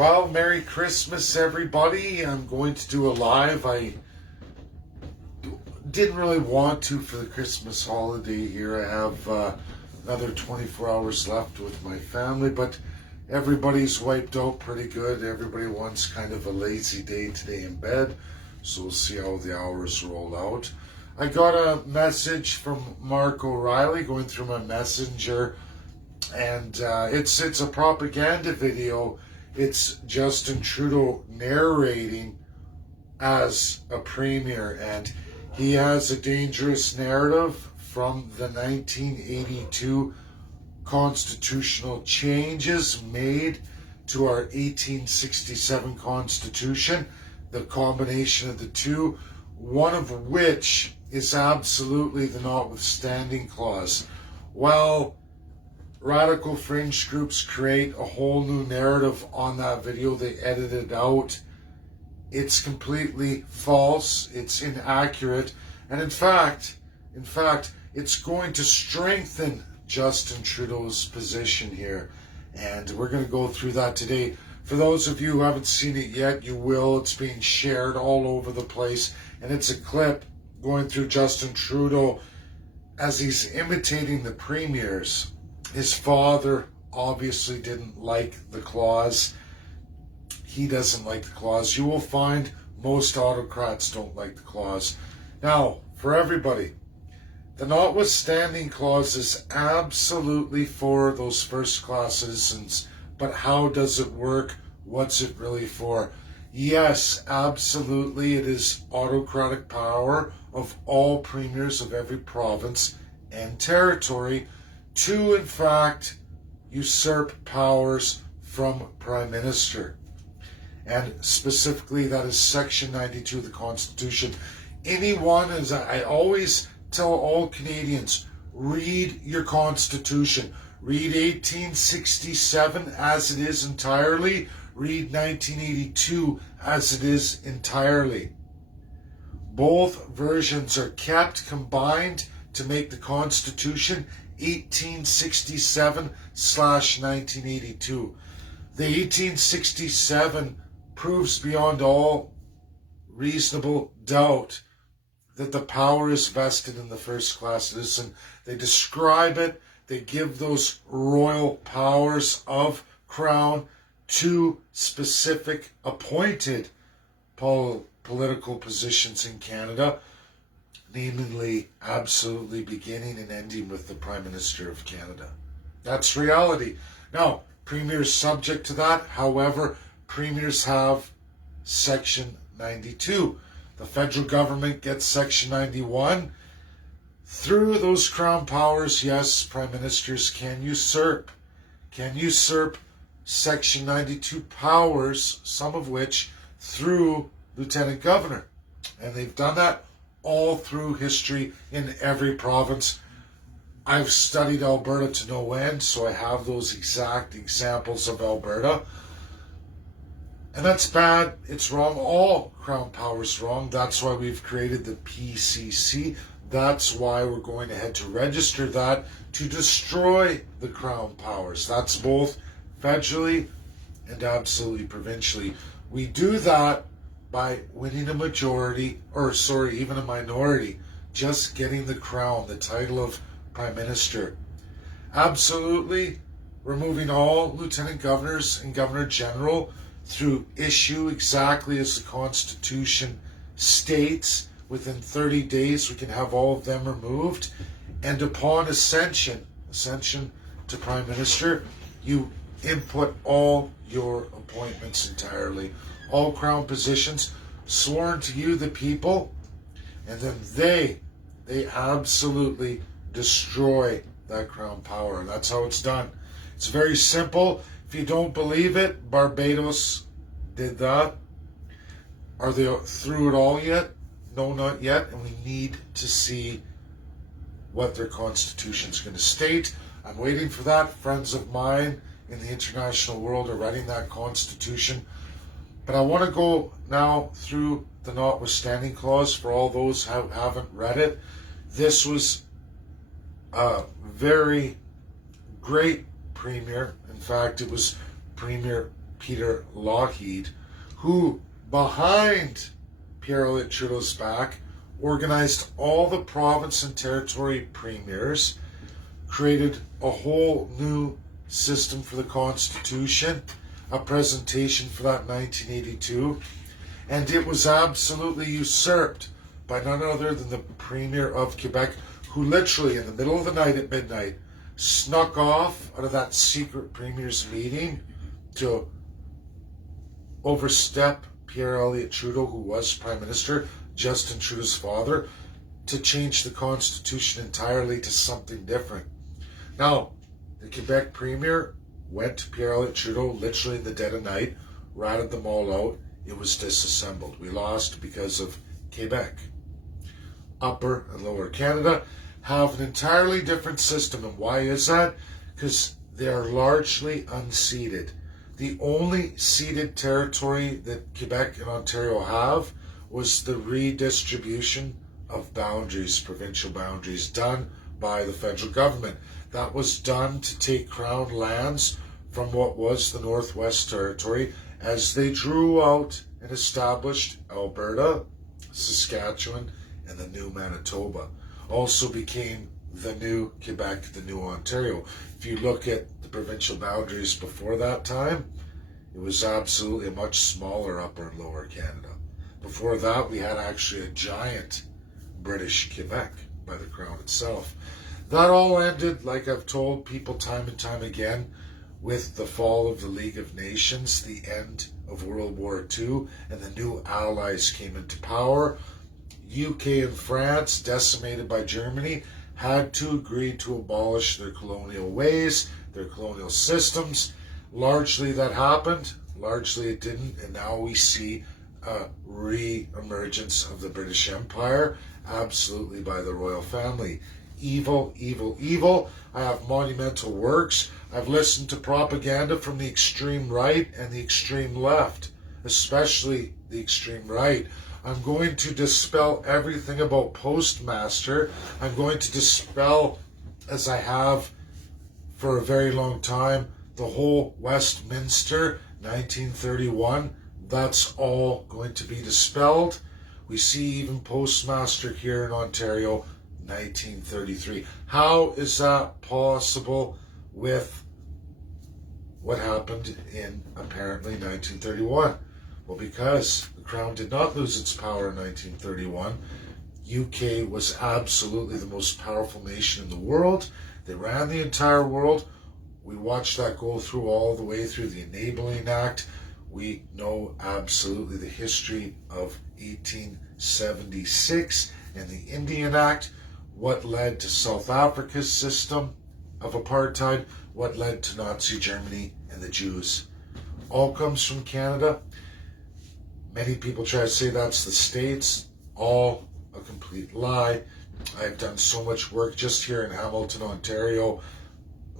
Well, Merry Christmas, everybody. I'm going to do a live. I didn't really want to for the Christmas holiday here. I have another 24 hours left with my family, but everybody's wiped out pretty good. Everybody wants kind of a lazy day today in bed, so we'll see how the hours roll out. I got a message from Mark O'Reilly going through my messenger, and it's a propaganda video. It's Justin Trudeau narrating as a premier, and he has a dangerous narrative from the 1982 constitutional changes made to our 1867 Constitution, the combination of the two, one of which is absolutely the notwithstanding clause. Well, radical fringe groups create a whole new narrative on that video. They edit it out. It's completely false. It's inaccurate. And in fact, it's going to strengthen Justin Trudeau's position here. And we're going to go through that today. For those of you who haven't seen it yet, you will. It's being shared all over the place. And it's a clip going through Justin Trudeau as he's imitating the premiers. His father obviously didn't like the clause. He doesn't like the clause. You will find most autocrats don't like the clause. Now, for everybody, the notwithstanding clause is absolutely for those first-class citizens, but how does it work? What's it really for? Yes, absolutely, it is autocratic power of all premiers of every province and territory to, in fact, usurp powers from Prime Minister. And specifically, that is Section 92 of the Constitution. Anyone, as I always tell all Canadians, read your Constitution. Read 1867 as it is entirely. Read 1982 as it is entirely. Both versions are kept combined to make the Constitution 1867/1982. The 1867 proves beyond all reasonable doubt that the power is vested in the first-class citizen. They describe it, they give those royal powers of crown to specific appointed political positions in Canada, namely, absolutely beginning and ending with the Prime Minister of Canada. That's reality. Now, premiers subject to that. However, premiers have Section 92. The federal government gets Section 91. Through those crown powers, yes, prime ministers can usurp Section 92 powers, some of which through lieutenant governor. And they've done that all through history in every province. I've studied Alberta to no end, so I have those exact examples of Alberta. And that's bad. It's wrong. All crown power is wrong. That's why we've created the PCC. That's why we're going ahead to register that to destroy the crown powers. That's both federally and absolutely provincially. We do that by winning a majority, even a minority, just getting the crown, the title of Prime Minister. Absolutely removing all lieutenant governors and governor general through issue exactly as the Constitution states. Within 30 days we can have all of them removed, and upon ascension to Prime Minister, you input all your appointments entirely, all crown positions sworn to you, the people, and then they absolutely destroy that crown power. And that's how it's done. It's very simple. If you don't believe it, Barbados did that. Are they through it all yet? No, not yet. And we need to see what their constitution is going to state. I'm waiting for that. Friends of mine in the international world are writing that constitution. But I want to go now through the notwithstanding clause for all those who haven't read it. This was a very great premier. In fact, it was Premier Peter Lougheed, who, behind Pierre Elliott Trudeau's back, organized all the province and territory premiers, created a whole new system for the Constitution, a presentation for that in 1982, and it was absolutely usurped by none other than the Premier of Quebec, who literally in the middle of the night at midnight snuck off out of that secret Premier's meeting to overstep Pierre Elliott Trudeau, who was Prime Minister, Justin Trudeau's father, to change the Constitution entirely to something different. Now, the Quebec Premier went to Pierre Elliott Trudeau literally in the dead of night, ratted them all out. It was disassembled. We lost because of Quebec. Upper and Lower Canada have an entirely different system. And why is that? Because they are largely unceded. The only ceded territory that Quebec and Ontario have was the redistribution of boundaries, provincial boundaries, done by the federal government. That was done to take crown lands from what was the Northwest Territory as they drew out and established Alberta, Saskatchewan, and the new Manitoba. Also became the new Quebec, the new Ontario. If you look at the provincial boundaries before that time, it was absolutely a much smaller Upper and Lower Canada. Before that, we had actually a giant British Quebec by the Crown itself. That all ended, like I've told people time and time again, with the fall of the League of Nations, the end of World War II, and the new allies came into power. UK and France, decimated by Germany, had to agree to abolish their colonial ways, their colonial systems. Largely that happened, largely it didn't, and now we see a re-emergence of the British Empire, absolutely by the royal family. Evil, evil, evil. I have monumental works. I've listened to propaganda from the extreme right and the extreme left, especially the extreme right. I'm going to dispel everything about Postmaster. I'm going to dispel, as I have for a very long time, the whole Westminster 1931. That's all going to be dispelled. We see even Postmaster here in Ontario 1933. How is that possible with what happened in apparently 1931? Well, because the Crown did not lose its power in 1931. UK was absolutely the most powerful nation in the world. They ran the entire world. We watched that go through all the way through the Enabling Act. We know absolutely the history of 1876 and the Indian Act, what led to South Africa's system of apartheid, what led to Nazi Germany and the Jews. All comes from Canada. Many people try to say that's the States. All a complete lie. I've done so much work just here in Hamilton, Ontario.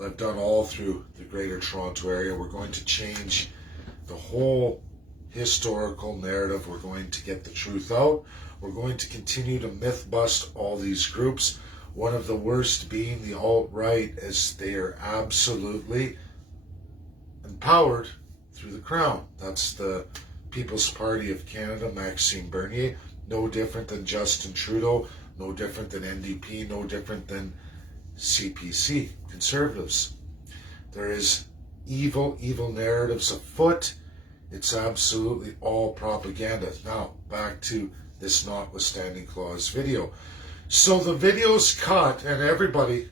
I've done all through the Greater Toronto area. We're going to change the whole historical narrative. We're going to get the truth out. We're going to continue to myth bust all these groups. One of the worst being the alt-right, as they are absolutely empowered through the Crown. That's the People's Party of Canada, Maxime Bernier. No different than Justin Trudeau. No different than NDP. No different than CPC, Conservatives. There is evil, evil narratives afoot. It's absolutely all propaganda. Now, back to this notwithstanding clause video. So the video's cut, and everybody,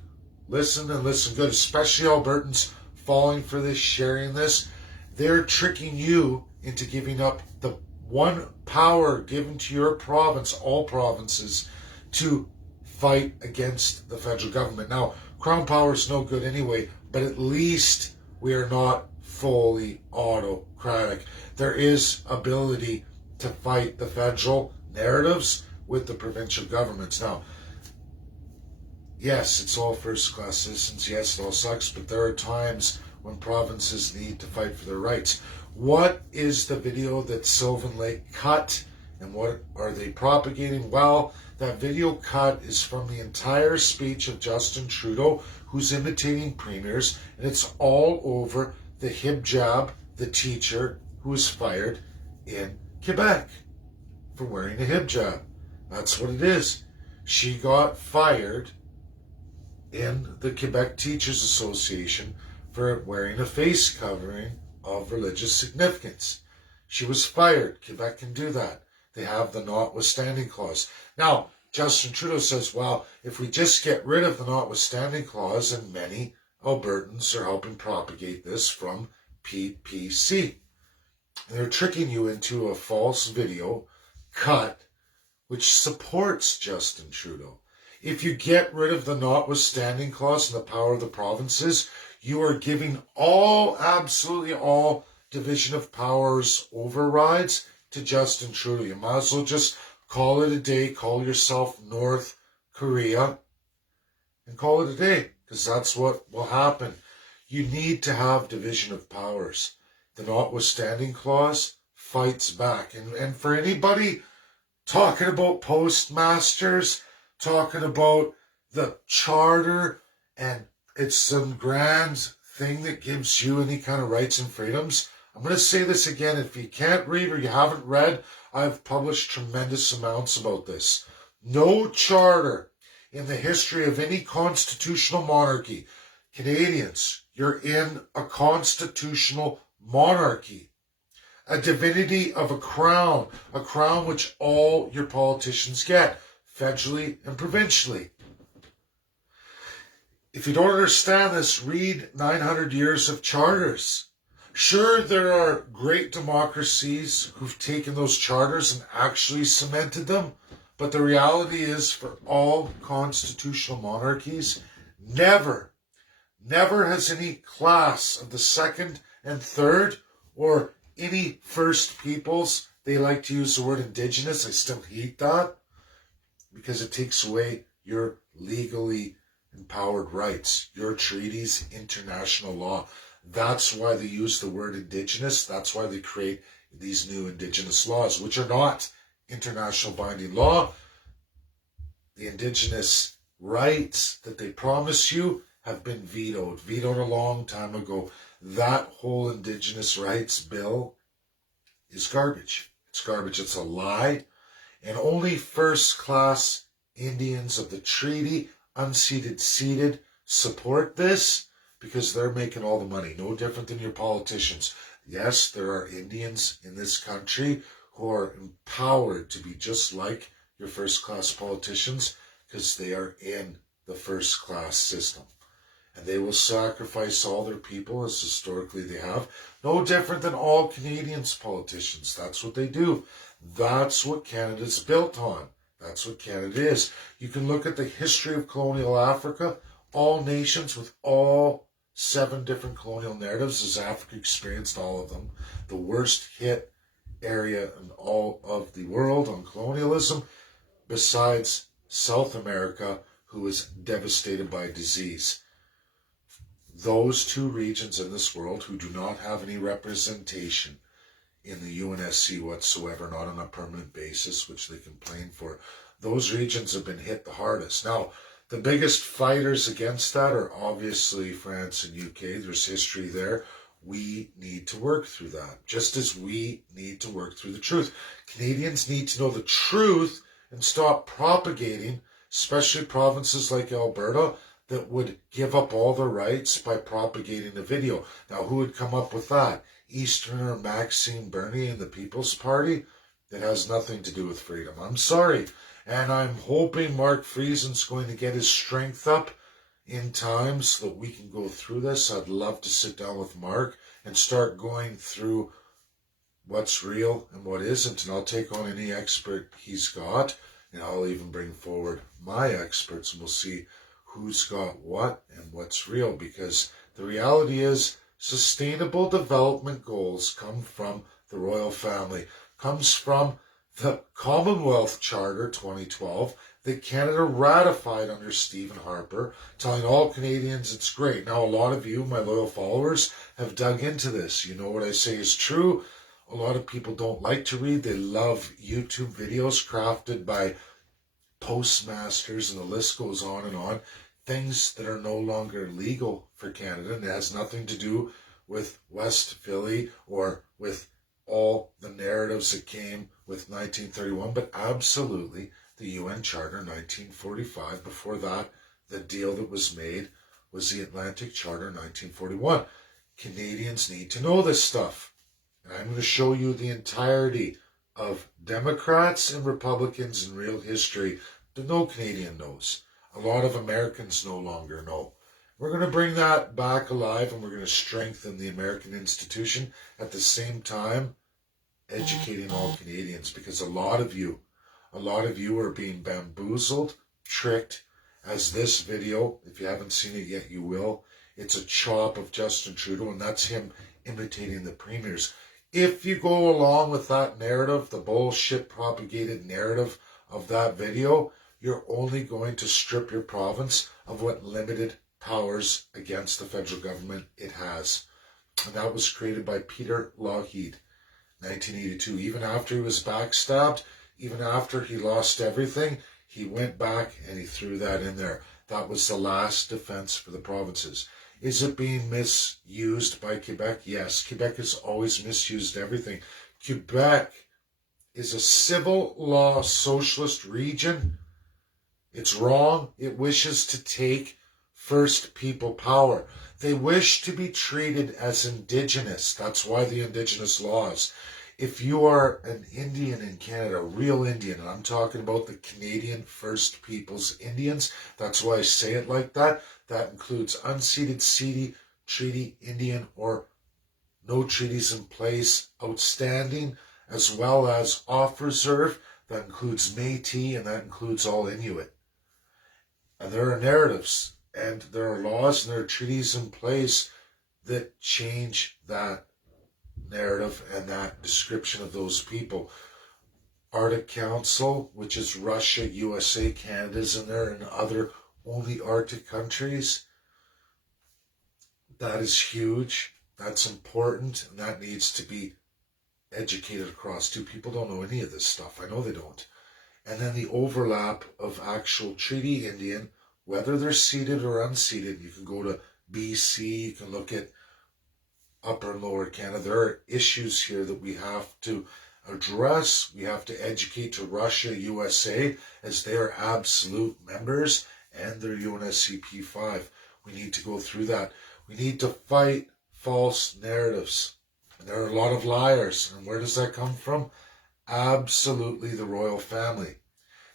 listen and listen good, especially Albertans falling for this, sharing this. They're tricking you into giving up the one power given to your province, all provinces, to fight against the federal government. Now, Crown power is no good anyway, but at least we are not fully autocratic. There is ability to fight the federal narratives with the provincial governments. Now, yes, it's all first-class citizens. Yes, it all sucks, but there are times when provinces need to fight for their rights. What is the video that Sylvan Lake cut, and what are they propagating? Well, that video cut is from the entire speech of Justin Trudeau, who's imitating premiers, and it's all over the hijab, the teacher who was fired in Quebec for wearing a hijab. That's what it is. She got fired in the Quebec Teachers Association for wearing a face covering of religious significance. She was fired. Quebec can do that. They have the notwithstanding clause. Now, Justin Trudeau says, well, if we just get rid of the notwithstanding clause, and many Albertans are helping propagate this from PPC. They're tricking you into a false video cut which supports Justin Trudeau. If you get rid of the notwithstanding clause and the power of the provinces, you are giving absolutely all division of powers overrides to Justin Trudeau. You might as well just call it a day, call yourself North Korea, and call it a day, because that's what will happen. You need to have division of powers. The notwithstanding clause fights back. And for anybody talking about postmasters, talking about the charter, and it's some grand thing that gives you any kind of rights and freedoms, I'm going to say this again. If you can't read or you haven't read, I've published tremendous amounts about this. No charter in the history of any constitutional monarchy. Canadians, you're in a constitutional monarchy. A divinity of a crown which all your politicians get, federally and provincially. If you don't understand this, read 900 Years of Charters. Sure, there are great democracies who've taken those charters and actually cemented them, but the reality is, for all constitutional monarchies, never has any class of the second and third, or any First Peoples, they like to use the word Indigenous, I still hate that, because it takes away your legally empowered rights, your treaties, international law. That's why they use the word Indigenous. That's why they create these new Indigenous laws, which are not international binding law. The Indigenous rights that they promise you have been vetoed a long time ago. That whole Indigenous rights bill is garbage. It's garbage. It's a lie. And only first-class Indians of the treaty, unceded, ceded, support this, because they're making all the money. No different than your politicians. Yes, there are Indians in this country who are empowered to be just like your first-class politicians, because they are in the first-class system. And they will sacrifice all their people, as historically they have. No different than all Canadians' politicians. That's what they do. That's what Canada's built on. That's what Canada is. You can look at the history of colonial Africa. All nations with all 7 different colonial narratives, as Africa experienced all of them. The worst hit area in all of the world on colonialism, besides South America, who was devastated by disease. Those 2 regions in this world who do not have any representation in the UNSC whatsoever, not on a permanent basis, which they complain for, those regions have been hit the hardest. Now, the biggest fighters against that are obviously France and UK. There's history there. We need to work through that, just as we need to work through the truth. Canadians need to know the truth and stop propagating, especially provinces like Alberta, that would give up all their rights by propagating a video. Now, who would come up with that? Easterner Maxime Bernier and the People's Party? That has nothing to do with freedom. I'm sorry. And I'm hoping Mark Friesen's going to get his strength up in time so that we can go through this. I'd love to sit down with Mark and start going through what's real and what isn't. And I'll take on any expert he's got. And I'll even bring forward my experts, and we'll see who's got what and what's real. Because the reality is, sustainable development goals come from the royal family, comes from the Commonwealth Charter 2012 that Canada ratified under Stephen Harper, telling all Canadians it's great. Now, a lot of you, my loyal followers, have dug into this. You know what I say is true. A lot of people don't like to read. They love YouTube videos crafted by postmasters, and the list goes on and on. Things that are no longer legal for Canada, and it has nothing to do with West Philly or with all the narratives that came with 1931, but absolutely the UN Charter 1945. Before that, the deal that was made was the Atlantic Charter 1941. Canadians need to know this stuff. And I'm going to show you the entirety of Democrats and Republicans in real history that no Canadian knows. A lot of Americans no longer know. We're going to bring that back alive, and we're going to strengthen the American institution at the same time educating all Canadians, because a lot of you are being bamboozled, tricked, as this video, if you haven't seen it yet, you will. It's a chop of Justin Trudeau, and that's him imitating the premiers. If you go along with that narrative, the bullshit propagated narrative of that video, you're only going to strip your province of what limited powers against the federal government it has. And that was created by Peter Lougheed, 1982. Even after he was backstabbed, even after he lost everything, he went back and he threw that in there. That was the last defense for the provinces. Is it being misused by Quebec? Yes, Quebec has always misused everything. Quebec is a civil law socialist region. It's wrong. It wishes to take First People power. They wish to be treated as Indigenous. That's why the Indigenous laws. If you are an Indian in Canada, a real Indian, and I'm talking about the Canadian First Peoples Indians, that's why I say it like that. That includes unceded treaty Indian or no treaties in place, outstanding, as well as off reserve. That includes Métis, and that includes all Inuit. And there are narratives, and there are laws, and there are treaties in place that change that narrative and that description of those people. Arctic Council, which is Russia, USA, Canada's in there, and other only Arctic countries. That is huge. That's important, and that needs to be educated across too. People don't know any of this stuff. I know they don't. And then the overlap of actual treaty Indian, whether they're ceded or unceded. You can go to BC, you can look at Upper and Lower Canada. There are issues here that we have to address. We have to educate to Russia, USA, as they are absolute members, and they're UNSCP 5. We need to go through that. We need to fight false narratives. And there are a lot of liars. And where does that come from? Absolutely the royal family.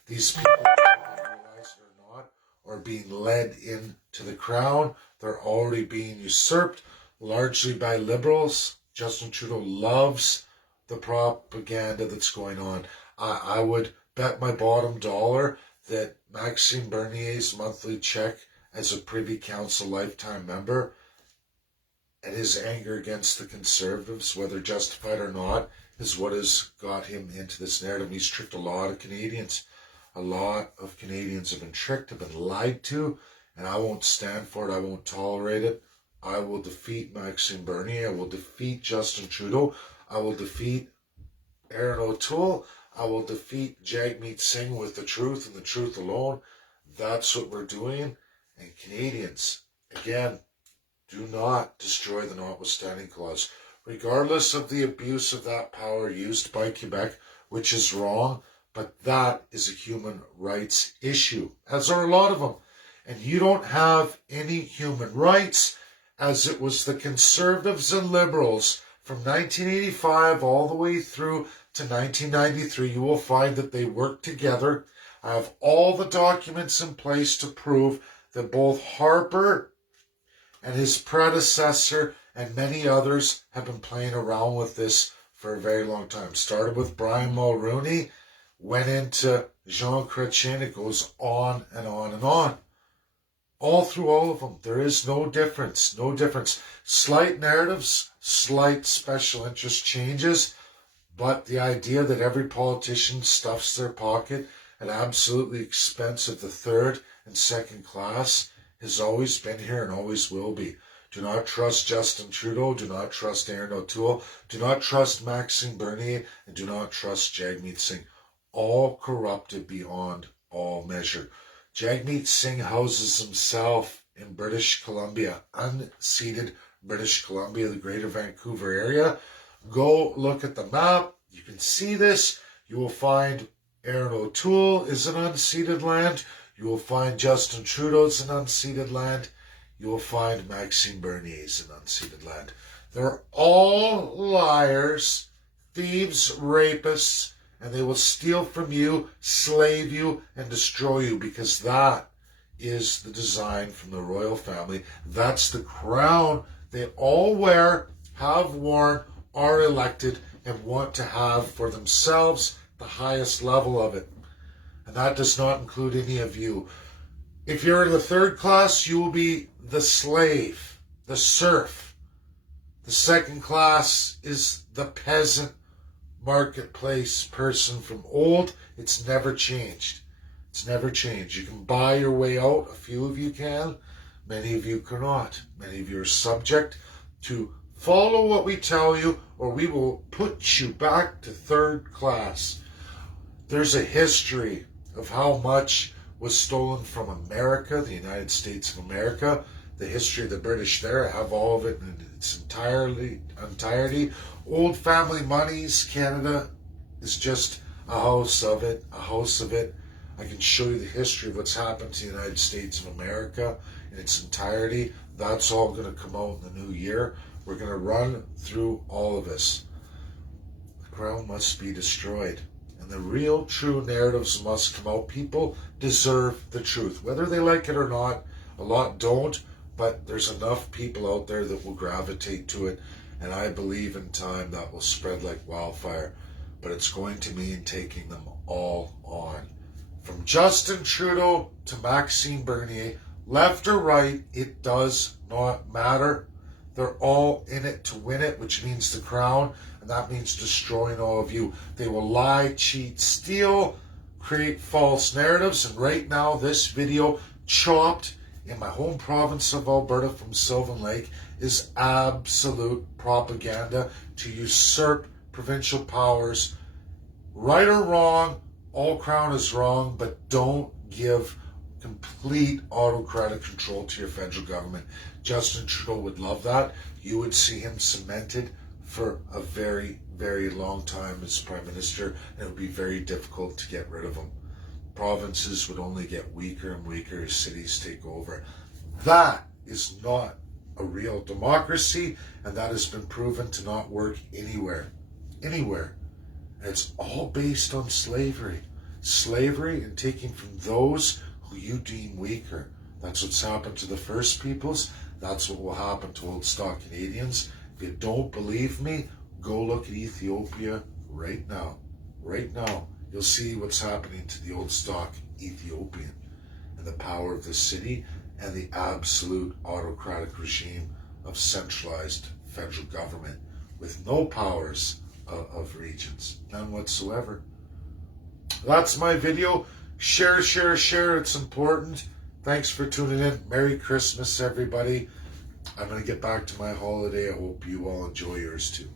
These people, whether they realize it or not, are being led into the crown. They're already being usurped, largely by liberals. Justin Trudeau loves the propaganda that's going on. I would bet my bottom dollar that Maxime Bernier's monthly check as a Privy Council lifetime member and his anger against the Conservatives, whether justified or not, is what has got him into this narrative. He's tricked a lot of Canadians. A lot of Canadians have been tricked, have been lied to, and I won't stand for it. I won't tolerate it. I will defeat Maxime Bernier. I will defeat Justin Trudeau. I will defeat Aaron O'Toole. I will defeat Jagmeet Singh with the truth and the truth alone. That's what we're doing. And Canadians, again, do not destroy the notwithstanding clause. Regardless of the abuse of that power used by Quebec, which is wrong, but that is a human rights issue, as are a lot of them. And you don't have any human rights, as it was the Conservatives and Liberals from 1985 all the way through to 1993. You will find that they worked together. I have all the documents in place to prove that both Harper and his predecessor and many others have been playing around with this for a very long time. Started with Brian Mulroney, went into Jean Chrétien. It goes on and on and on. All through all of them. There is no difference. No difference. Slight narratives, slight special interest changes, but the idea that every politician stuffs their pocket at absolutely expense of the third and second class has always been here and always will be. Do not trust Justin Trudeau. Do not trust Aaron O'Toole. Do not trust Maxime Bernier. And do not trust Jagmeet Singh. All corrupted beyond all measure. Jagmeet Singh houses himself in British Columbia, unceded British Columbia, the Greater Vancouver area. Go look at the map. You can see this. You will find Aaron O'Toole is an unceded land. You will find Justin Trudeau is an unceded land. You will find Maxime Bernier is an unceded land. They're all liars, thieves, rapists, and they will steal from you, slave you, and destroy you, because that is the design from the royal family. That's the crown they all wear, have worn, are elected, and want to have for themselves the highest level of it. And that does not include any of you. If you're in the third class, you will be the slave, the serf. The second class is the peasant marketplace person from old. It's never changed. It's never changed. You can buy your way out. A few of you can. Many of you cannot. Many of you are subject to follow what we tell you, or we will put you back to third class. There's a history of how much was stolen from America, the United States of America. The history of the British there, I have all of it in its entirety. Old family monies, Canada is just a house of it, I can show you the history of what's happened to the United States of America in its entirety. That's all going to come out in the new year. We're going to run through all of this. The crown must be destroyed. And the real, true narratives must come out. People deserve the truth, whether they like it or not. A lot don't, but there's enough people out there that will gravitate to it. And I believe in time that will spread like wildfire. But it's going to mean taking them all on. From Justin Trudeau to Maxime Bernier, left or right, it does not matter. They're all in it to win it, which means the crown, and that means destroying all of you. They will lie, cheat, steal, create false narratives, and right now this video, chopped in my home province of Alberta from Sylvan Lake, is absolute propaganda to usurp provincial powers. Right or wrong, all crown is wrong, but don't give complete autocratic control to your federal government. Justin Trudeau would love that. You would see him cemented for a very, very long time as Prime Minister, and it would be very difficult to get rid of him. Provinces would only get weaker and weaker as cities take over. That is not a real democracy, and that has been proven to not work anywhere. Anywhere. And it's all based on slavery. Slavery and taking from those who you deem weaker. That's what's happened to the First Peoples. That's what will happen to old stock Canadians. If you don't believe me, go look at Ethiopia right now. Right now. You'll see what's happening to the old stock Ethiopian and the power of the city and the absolute autocratic regime of centralized federal government with no powers of regions. None whatsoever. That's my video. Share, share, share. It's important. Thanks for tuning in. Merry Christmas, everybody. I'm going to get back to my holiday. I hope you all enjoy yours too.